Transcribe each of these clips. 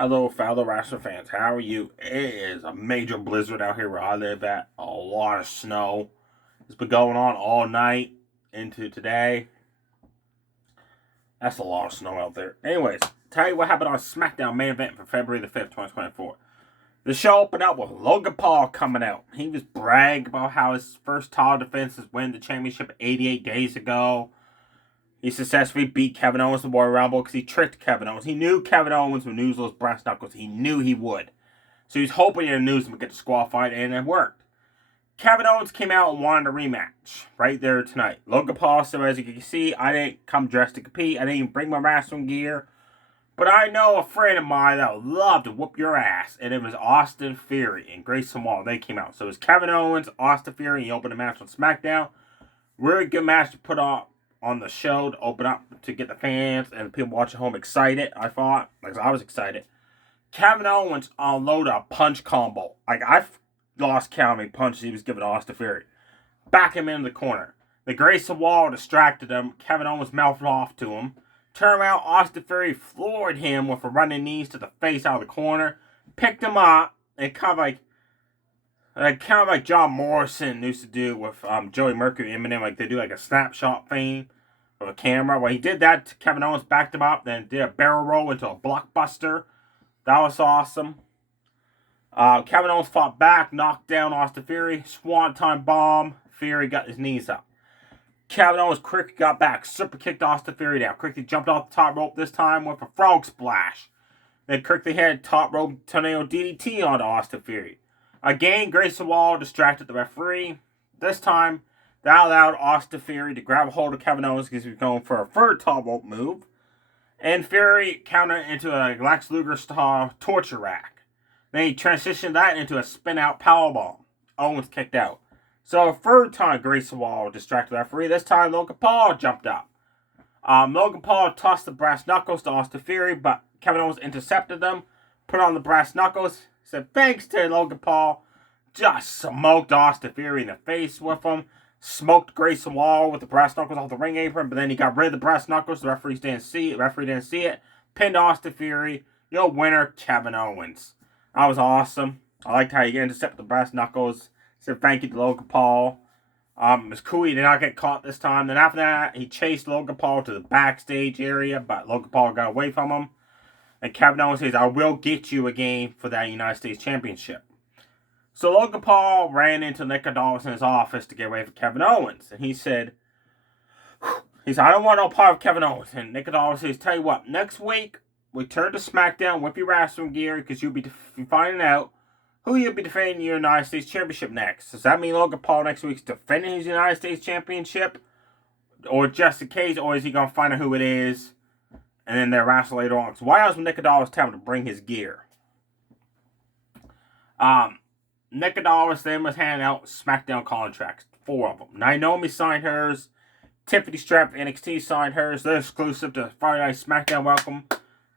Hello, fellow wrestling fans. How are you? It is a major blizzard out here where I live at. A lot of snow. It's been going on all night into today. That's a lot of snow out there. Anyways, tell you what happened on SmackDown main event for February the 5th, 2024. The show opened up with Logan Paul coming out. He was bragging about how his first title defense is winning the championship 88 days ago. He successfully beat Kevin Owens in the Royal Rumble because he tricked Kevin Owens. He knew Kevin Owens would lose those brass knuckles. He knew he would. So he was hoping to lose him and get disqualified, and it worked. Kevin Owens came out and wanted a rematch right there tonight. Logan Paul said, as you can see, I didn't come dressed to compete. I didn't even bring my wrestling gear. But I know a friend of mine that would love to whoop your ass. And it was Austin Theory and Grayson Waller. They came out. So it was Kevin Owens, Austin Theory. He opened the match on SmackDown. Really good match to put on the show to open up to get the fans and the people watching home excited, I thought. Like, I was excited. Kevin Owens unloaded a punch combo. Like, I lost count how many punches he was giving Austin Theory. Back him into the corner. The Grayson Waller distracted him. Kevin Owens mouthed off to him. Turned around, Austin Theory floored him with a running knees to the face out of the corner. Picked him up, and kind of like John Morrison used to do with Joey Mercury and Eminem. Like, they do like a snapshot thing of a camera. Well, he did that. Kevin Owens backed him up, then did a barrel roll into a blockbuster. That was awesome. Kevin Owens fought back, knocked down Austin Theory, swanton bomb. Theory got his knees up. Kevin Owens quickly got back, super kicked Austin Theory down. Quickly jumped off the top rope this time with a frog splash. Then quickly had top rope tornado DDT on Austin Theory. Again, Grayson Waller distracted the referee. This time, that allowed Austin Theory to grab a hold of Kevin Owens because he was going for a third top rope move. And Theory countered into a Lex Luger style torture rack. Then he transitioned that into a spin out powerbomb. Owens kicked out. So a third time Grayson Waller distracted the referee. This time Logan Paul jumped up. Logan Paul tossed the brass knuckles to Austin Theory, but Kevin Owens intercepted them, put on the brass knuckles, said thanks to Logan Paul, just smoked Austin Theory in the face with him, smoked Grayson Waller with the brass knuckles off the ring apron, but then he got rid of the brass knuckles, the referee didn't see it, pinned Austin Theory, your winner, Kevin Owens. That was awesome. I liked how he intercepted the brass knuckles, said thank you to Logan Paul. It was cool he did not get caught this time. Then after that, he chased Logan Paul to the backstage area, but Logan Paul got away from him. And Kevin Owens says, I will get you again for that United States Championship. So Logan Paul ran into Nick Aldis in his office to get away from Kevin Owens. And he said, I don't want no part of Kevin Owens. And Nick Aldis says, tell you what, next week, we turn to SmackDown with your wrestling gear because you'll be finding out who you'll be defending your United States Championship next. Does that mean Logan Paul next week's defending his United States Championship? Or just in case, or is he going to find out who it is and then they'll wrestle later on? So why else would Nick Aldis tell him to bring his gear? Nick Aldis then was handing out SmackDown contracts. 4 of them. Naomi signed hers. Tiffany Stratton NXT signed hers. They're exclusive to Friday Night SmackDown. Welcome.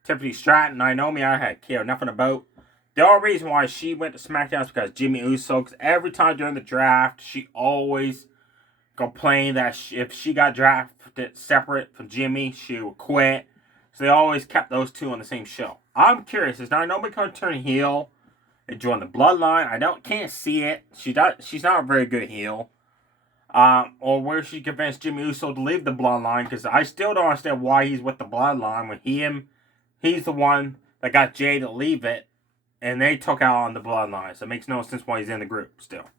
Tiffany Stratton, Naomi, I had care nothing about. The only reason why she went to SmackDown is because Jimmy Uso, because every time during the draft, she always complained that if she got drafted separate from Jimmy, she would quit. So they always kept those two on the same show. I'm curious, is Naomi going to turn heel and join the Bloodline? Can't see it. She's not a very good heel. Or where she convinced Jimmy Uso to leave the Bloodline, because I still don't understand why he's with the Bloodline when he's the one that got Jay to leave it. And they took out on the Bloodline. So it makes no sense why he's in the group still.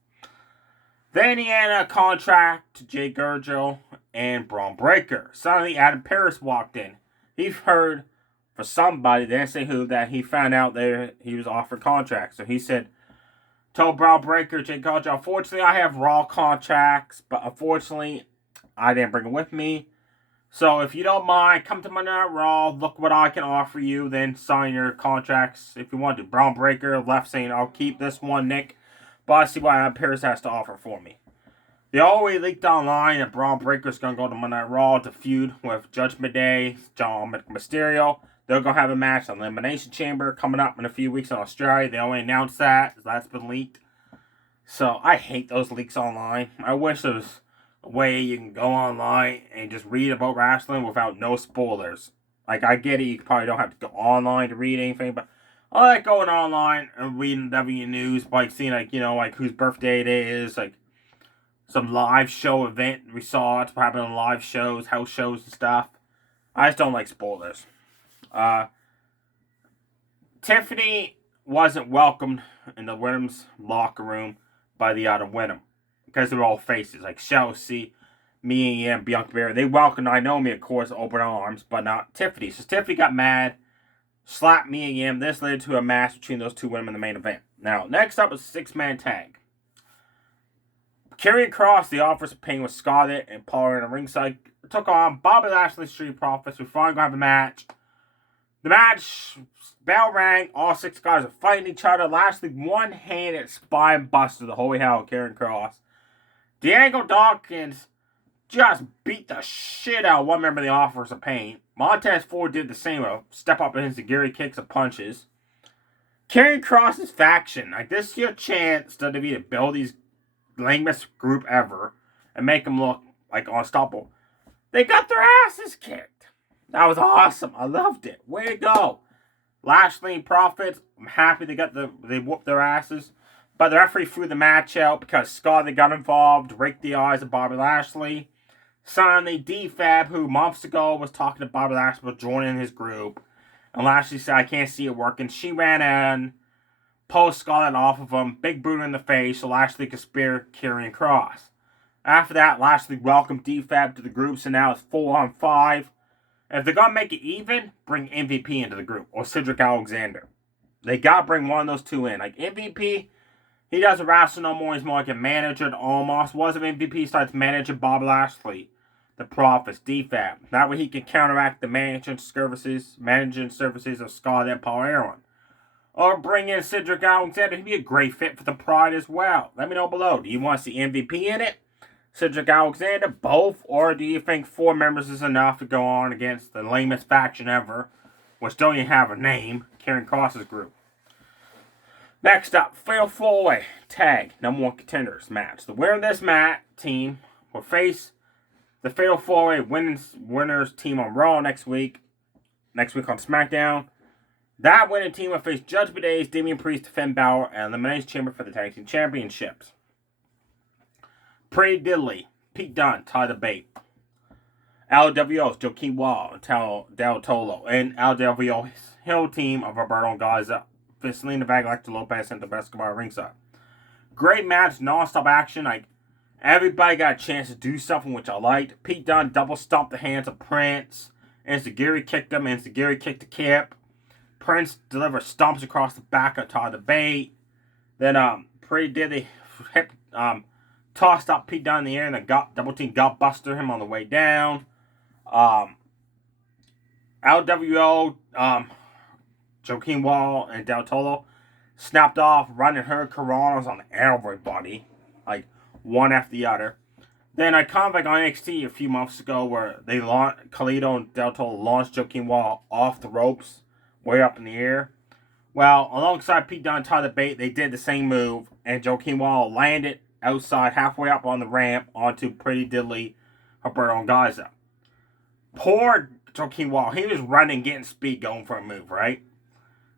Then he had a contract to Jay Gurgel and Braun Breaker. Suddenly Adam Pearce walked in. He heard for somebody, they didn't say who, that he found out that he was offered contracts. So he said, told Braun Breaker, Jay Gurgel, unfortunately I have Raw contracts, but unfortunately I didn't bring them with me. So if you don't mind, come to Monday Night Raw, look what I can offer you, then sign your contracts if you want to. Braun Breaker left saying, I'll keep this one, Nick, but I see what Adam Pearce has to offer for me. They always leaked online that Braun Breaker's going to go to Monday Night Raw to feud with Judgment Day, John Mysterio. They're going to have a match on Elimination Chamber coming up in a few weeks in Australia. They only announced that. That's been leaked. So I hate those leaks online. I wish there was way you can go online and just read about wrestling without no spoilers. Like, I get it, you probably don't have to go online to read anything, but I like going online and reading W News, like seeing like whose birthday it is, like some live show event we saw. It's happening on live shows, house shows and stuff. I just don't like spoilers. Tiffany wasn't welcomed in the women's locker room by the other women because they were all faces like Chelsea, Mia Yim, Bianca Belair. They welcomed Naomi, of course, open arms, but not Tiffany. So Tiffany got mad, slapped Mia Yim. This led to a match between those two women in the main event. Now, next up is a 6-man tag. Karrion Kross, the Office of Pain with Scarlett and Paul in the ringside, took on Bobby Lashley, Street Profits. We're finally going to have a match. The match, bell rang. All 6 guys are fighting each other. Lashley one-handed spine buster the holy hell of Karrion Kross. Diego Dawkins just beat the shit out of one member of the Office of Pain. Montez Ford did the same. Step up in his Zagiri kicks and punches. Karrion Kross's faction. Like, this is your chance to build these lamest group ever and make them look like unstoppable. They got their asses kicked. That was awesome. I loved it. Way to go. Lashley and Profits, I'm happy they whooped their asses. But the referee threw the match out because Scarlett got involved, raked the eyes of Bobby Lashley. Suddenly, D-Fab, who months ago was talking to Bobby Lashley, was joining his group. And Lashley said, I can't see it working. She ran in, pulled Scarlett off of him, big boot in the face so Lashley could spear Karrion Kross. After that, Lashley welcomed D-Fab to the group, so now it's 4-on-5. And if they're going to make it even, bring MVP into the group, or Cedric Alexander. They got to bring one of those two in. Like, MVP, he doesn't wrestle no more. He's more like a manager to almost. Was an MVP, starts managing Bob Lashley, the Profits, D-Fab. That way he can counteract the managing services of Scarlett and Paul Aaron. Or bring in Cedric Alexander. He'd be a great fit for the Pride as well. Let me know below. Do you want to see MVP in it? Cedric Alexander? Both? Or do you think 4 members is enough to go on against the lamest faction ever, which don't even have a name, Karrion Kross's group? Next up, Fatal 4-Way Tag #1 Contenders match. The winner of this team will face the Fatal 4-Way winners team on Raw next week. Next week on SmackDown. That winning team will face Judgment Day's Damian Priest, Finn Balor, and Elimination Chamber for the Tag Team Championships. Pretty Diddly, Pete Dunne, Tyler Bate. LWO's Joaquin Wall and Del Tolo. And LWO's Hill team of Roberto and Garza, Selena Vega, Hector Lopez, and the Escobar ringside. Great match, non-stop action. Like, everybody got a chance to do something, which I liked. Pete Dunne double stomped the hands of Prince. And Zagiri kicked him, and Zagiri kicked the Kip. Prince delivered stomps across the back of Tyler Bate. Then Pretty Diddly tossed up Pete Dunne in the air and the double team gut buster him on the way down. LWO, Joaquin Wall and Del Tolo snapped off running her Coronas on everybody, like one after the other. Then I kind of like on NXT a few months ago where they launched Kalido and Del Tolo launched Joaquin Wall off the ropes, way up in the air. Well, alongside Pete Dunne and Tyler Bate, they did the same move, and Joaquin Wall landed outside, halfway up on the ramp, onto Pretty Diddly, Roberto and Garza. Poor Joaquin Wall. He was running, getting speed, going for a move, right?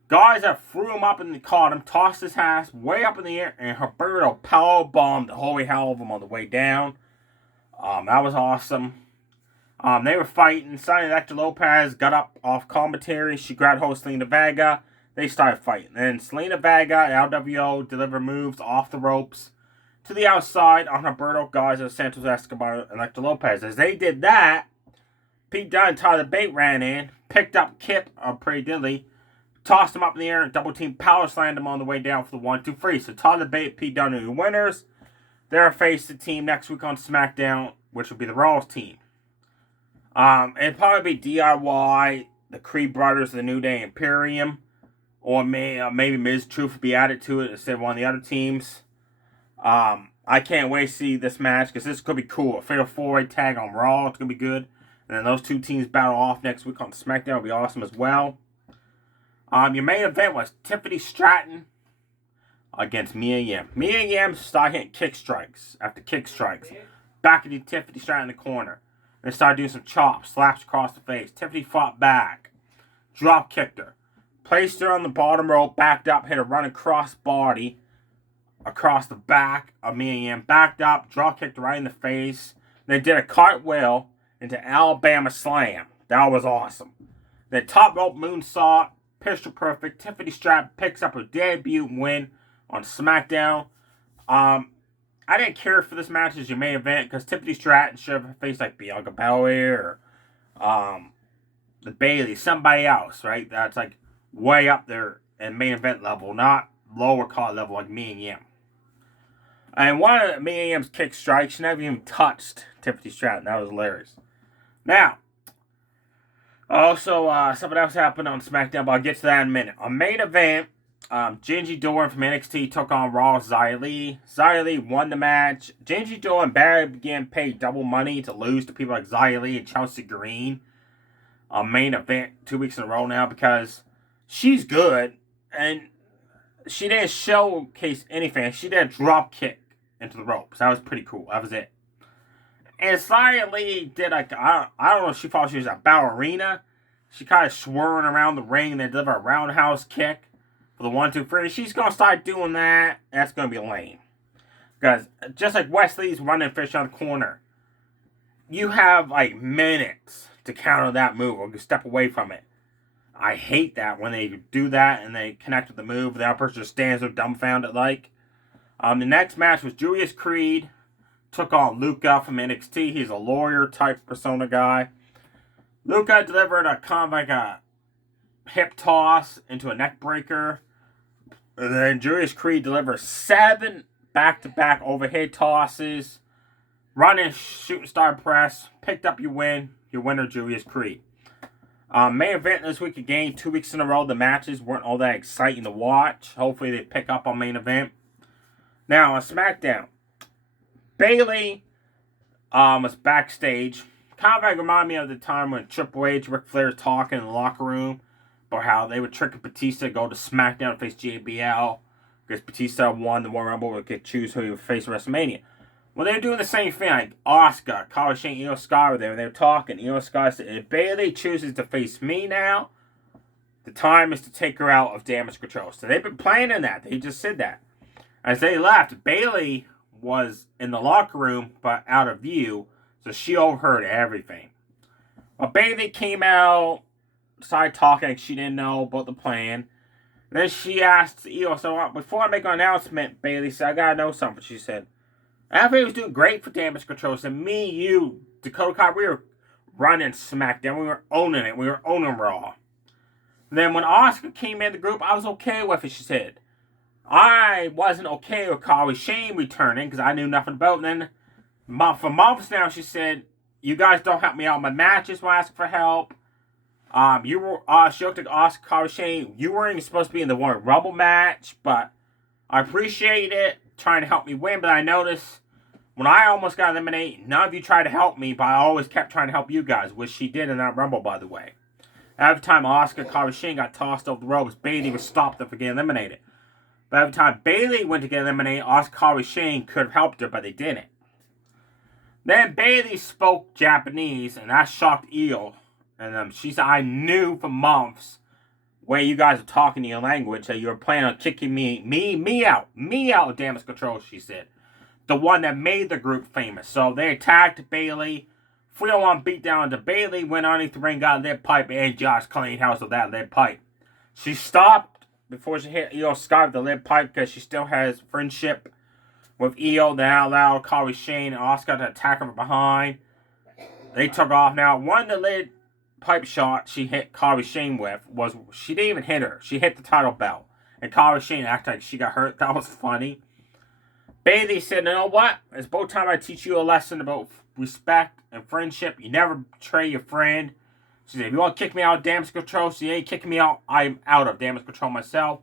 Garza threw him up and caught him, tossed his ass way up in the air, and Roberto powerbombed the holy hell of him on the way down. That was awesome. They were fighting. Suddenly, Hector Lopez got up off commentary. She grabbed hold of Selena Vega. They started fighting. Then Selena Vega and LWO delivered moves off the ropes to the outside on Roberto, Garza, Santos Escobar, and Hector Lopez. As they did that, Pete Dunne and Tyler Bate ran in, picked up Kip, Pretty Diddly, tossed him up in the air, and double team power slammed him on the way down for the 1-2-3. So Tyler Bate, Pete Dunne are the winners. They'll face the team next week on SmackDown, which will be the Raw's team. It'd probably be DIY, the Creed Brothers, the New Day Imperium, or maybe Miz Truth would be added to it instead of one of the other teams. I can't wait to see this match because this could be cool. A fatal 4-way tag on Raw, it's going to be good. And then those two teams battle off next week on SmackDown. It'll be awesome as well. Your main event was Tiffany Stratton against Mia Yim. Mia Yim started hitting kick strikes after kick strikes. Back into Tiffany Stratton in the corner. They started doing some chops, slaps across the face. Tiffany fought back. Drop kicked her. placed her on the bottom rope, backed up, hit a running cross body across the back of Mia Yim, backed up, draw kicked right in the face. Then did a cartwheel into Alabama Slam. That was awesome. Then top rope moonsault, pistol perfect. Tiffany Stratton picks up her debut win on SmackDown. I didn't care for this match as your main event because Tiffany Stratton should have faced like Bianca Belair or the Bailey, somebody else, right? That's like way up there in main event level, not lower card level like Mia Yim. And one of Mia Yim's kick strikes, she never even touched Tiffany Stratton. That was hilarious. Now, also, something else happened on SmackDown, but I'll get to that in a minute. On main event, Gingy Doran from NXT took on Raw's Xia Li. Xia Li won the match. Gingy Doran barely began paid double money to lose to people like Xia Li and Chelsea Green on main event 2 weeks in a row now because she's good and she didn't showcase anything. She did a drop kick into the ropes. That was pretty cool. That was it. And Xia Li did like, I don't know if she thought she was a ballerina. She kind of swirling around the ring and then delivered a roundhouse kick for the 1, 2, 3. She's going to start doing that. That's going to be lame. Because just like Wesley's running fish on the corner, you have like minutes to counter that move or step away from it. I hate that when they do that and they connect with the move. The other person just stands there dumbfounded like. The next match was Julius Creed. Took on Luca from NXT. He's a lawyer type persona guy. Luca delivered a kind of like a hip toss into a neck breaker. And then Julius Creed delivered 7 back-to-back overhead tosses. Running shooting star press. Picked up your win. Your winner, Julius Creed. Main event this week again. 2 weeks in a row. The matches weren't all that exciting to watch. Hopefully they pick up on main event. Now on SmackDown. Bayley was backstage. Kind of like reminded me of the time when Triple H, Ric Flair talking in the locker room about how they would trick Batista to go to SmackDown and face JBL because Batista won the Royal Rumble and could choose who he would face at WrestleMania. Well, they were doing the same thing. Like Asuka, Kyle Shane, Io Sky were there and they were talking. Io Sky said, if Bayley chooses to face me now, the time is to take her out of Damage Control. So they've been planning that. They just said that. As they left, Bayley was in the locker room, but out of view, so she overheard everything. Well, Bayley came out, started talking like she didn't know about the plan. Then she asked Io, so before I make an announcement, Bayley said, I gotta know something. She said, everybody was doing great for Damage Control. So me, you, Dakota Kai, we were running SmackDown. We were owning it. We were owning Raw. Then when Asuka came in the group, I was okay with it, she said. I wasn't okay with Kali Shane returning because I knew nothing about it. And then for months now, she said, you guys don't help me out in my matches when I ask for help. You were, she looked at Asuka, Kali Shane. You weren't even supposed to be in the Royal Rumble match, but I appreciate it, trying to help me win. But I noticed when I almost got eliminated, none of you tried to help me, but I always kept trying to help you guys, which she did in that Rumble, by the way. Every time Asuka, Kali Shane got tossed over the ropes, Bayley was stopped them from getting eliminated. But every time Bayley went to get eliminated, Asuka Shane could have helped her, but they didn't. Then Bayley spoke Japanese, and that shocked Io. And she said, I knew for months where you guys were talking your language that you were planning on kicking me out of Damage Control, she said. The one that made the group famous. So they attacked Bayley. 301 beat down to Bayley, went underneath the ring, got a lead pipe, and Josh cleaned house with that lead pipe. She stopped before she hit Io Sky with the lead pipe because she still has friendship with Io. They allowed Kali Shane and Asuka to attack her from behind. They took off. Now, one of the lead pipe shots she hit Kali Shane with was, she didn't even hit her. She hit the title belt. And Kali Shane acted like she got hurt. That was funny. Bayley said, you know what? It's about time I teach you a lesson about respect and friendship. You never betray your friend. She said, if you want to kick me out of Damage Control, so you ain't kicking me out, I'm out of Damage Control myself.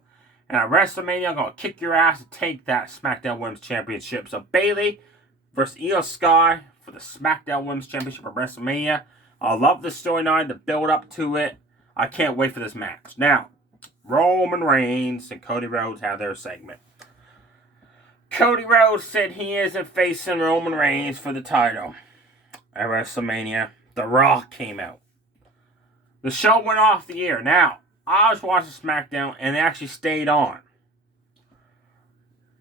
And at WrestleMania, I'm going to kick your ass and take that SmackDown Women's Championship. So Bayley versus Io Sky for the SmackDown Women's Championship at WrestleMania. I love the storyline, the build up to it. I can't wait for this match. Now, Roman Reigns and Cody Rhodes have their segment. Cody Rhodes said he isn't facing Roman Reigns for the title at WrestleMania. The Rock came out. The show went off the air. Now, I was watching SmackDown, and they actually stayed on.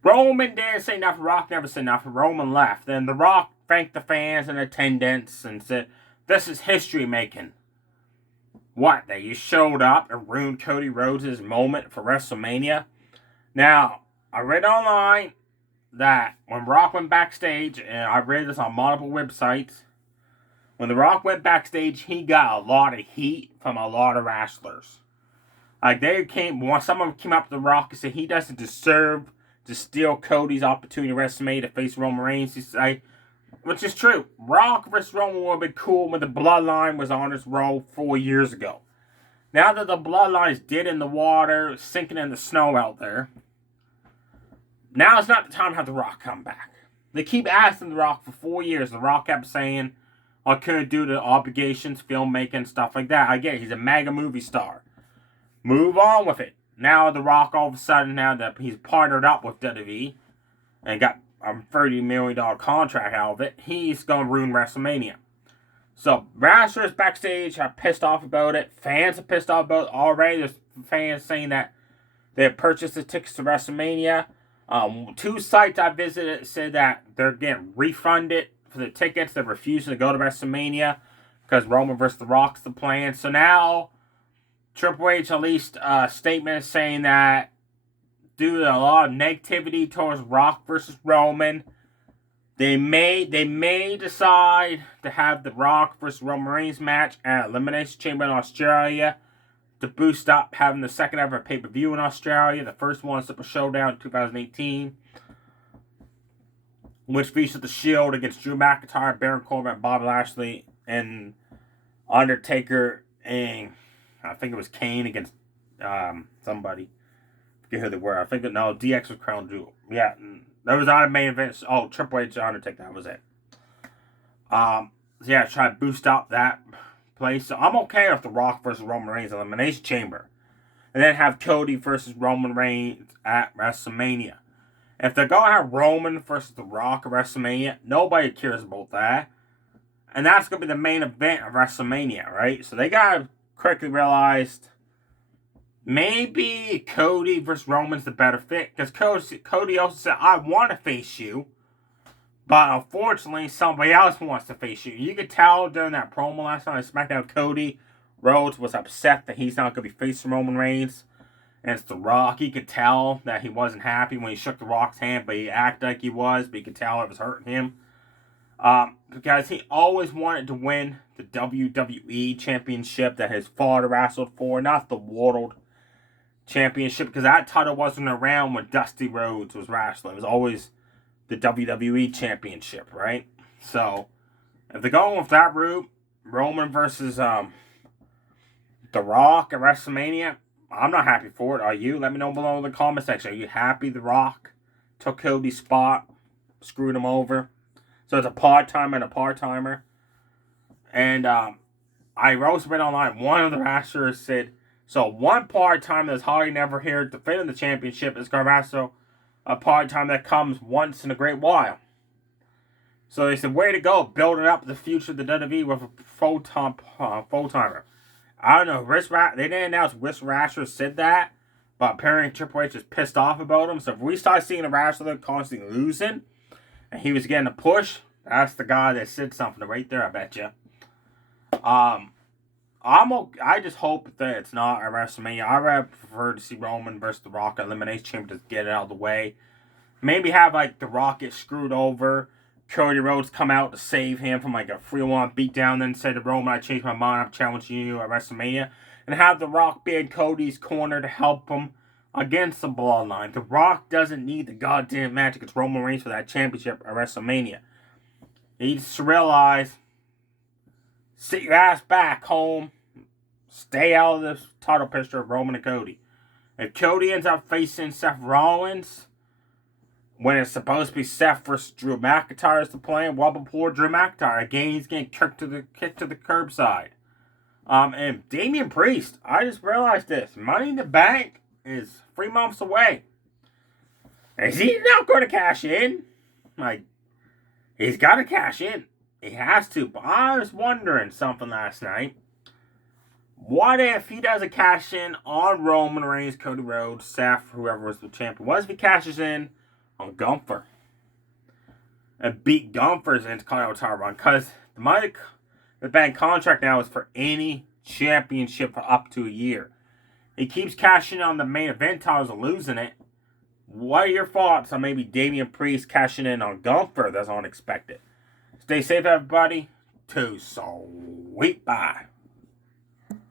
Roman didn't say nothing. Rock never said nothing. Roman left. Then The Rock thanked the fans in attendance and said, "This is history making." What? That you showed up and ruined Cody Rhodes' moment for WrestleMania? Now, I read online that when Rock went backstage, and I read this on multiple websites, when The Rock went backstage, he got a lot of heat from a lot of wrestlers. Like, some of them came up to The Rock and said he doesn't deserve to steal Cody's opportunity at WrestleMania to face Roman Reigns. He said, which is true. Rock vs. Roman would have been cool when the Bloodline was on its roll 4 years ago. Now that the Bloodline is dead in the water, sinking in the snow out there, now is not the time to have The Rock come back. They keep asking The Rock for 4 years. The Rock kept saying, I couldn't do the obligations, filmmaking, stuff like that. I get it. He's a mega movie star. Move on with it. Now The Rock, all of a sudden, now that he's partnered up with WWE and got a $30 million contract out of it, he's going to ruin WrestleMania. So, wrestlers backstage are pissed off about it. Fans are pissed off about it already. There's fans saying that they have purchased the tickets to WrestleMania. 2 sites I visited said that they're getting refunded for the tickets. They're refusing to go to WrestleMania because Roman vs. The Rock's the plan. So now, Triple H released a statement saying that due to a lot of negativity towards Rock versus Roman, they may decide to have the Rock versus Roman Reigns match at Elimination Chamber in Australia to boost up having the second ever pay-per-view in Australia. The first one, Super Showdown in 2018, which featured The Shield against Drew McIntyre, Baron Corbin, Bobby Lashley, and Undertaker, and I think it was Kane against somebody. I forget who they were. I think DX was Crown Jewel. Yeah, that was on a main event. Oh, Triple H, Undertaker, that was it. Yeah, try to boost up that place. So I'm okay with The Rock versus Roman Reigns Elimination Chamber. And then have Cody versus Roman Reigns at WrestleMania. If they're going to have Roman versus The Rock at WrestleMania, nobody cares about that. And that's going to be the main event of WrestleMania, right? So they got to quickly realize maybe Cody versus Roman's the better fit. Because Cody also said, I want to face you. But unfortunately, somebody else wants to face you. You could tell during that promo last night on SmackDown, Cody Rhodes was upset that he's not going to be facing Roman Reigns. And it's The Rock. He could tell that he wasn't happy when he shook The Rock's hand, but he acted like he was. But you could tell it was hurting him. Because he always wanted to win the WWE Championship that his father wrestled for, not the World Championship, because that title wasn't around when Dusty Rhodes was wrestling. It was always the WWE Championship, right? So, if they're going with that route, Roman versus The Rock at WrestleMania, I'm not happy for it. Are you? Let me know below in the comment section. Are you happy The Rock took Cody's spot, screwed him over? So it's a part-timer and a part-timer. And I also read online, one of the wrestlers said, so one part-timer that's hardly never here defending the championship is going to wrestle a part-timer that comes once in a great while. So they said, way to go, building up the future of the WWE with a full-timer. I don't know, they didn't announce which wrestler said that, but apparently Triple H is pissed off about him. So if we start seeing a wrestler constantly losing, and he was getting a push, that's the guy that said something right there, I bet you. I just hope that it's not a WrestleMania. I would prefer to see Roman versus The Rock at Elimination Chamber to get it out of the way. Maybe have like The Rock get screwed over, Cody Rhodes come out to save him from like a 3-1 beatdown, then say to Roman, I changed my mind, I'm challenging you at WrestleMania. And have The Rock be in Cody's corner to help him against the Bloodline. The Rock doesn't need the goddamn match against Roman Reigns for that championship at WrestleMania. He needs to realize, sit your ass back home, stay out of this title picture of Roman and Cody. If Cody ends up facing Seth Rollins, when it's supposed to be Seth versus Drew McIntyre is the plan, well before Drew McIntyre, again he's getting kicked to the curbside. And Damian Priest, I just realized this, Money in the Bank is 3 months away. Is he not going to cash in? Like, he's got to cash in. He has to. But I was wondering something last night. What if he doesn't cash in on Roman Reigns, Cody Rhodes, Seth, whoever was the champion? What if he cashes in on Gunther and beat Gunther's Intercontinental title run? Because the bank contract now is for any championship for up to a year. He keeps cashing on the main event titles and losing it. What are your thoughts on maybe Damian Priest cashing in on Gunther? That's unexpected. Stay safe, everybody. Too sweet. Bye.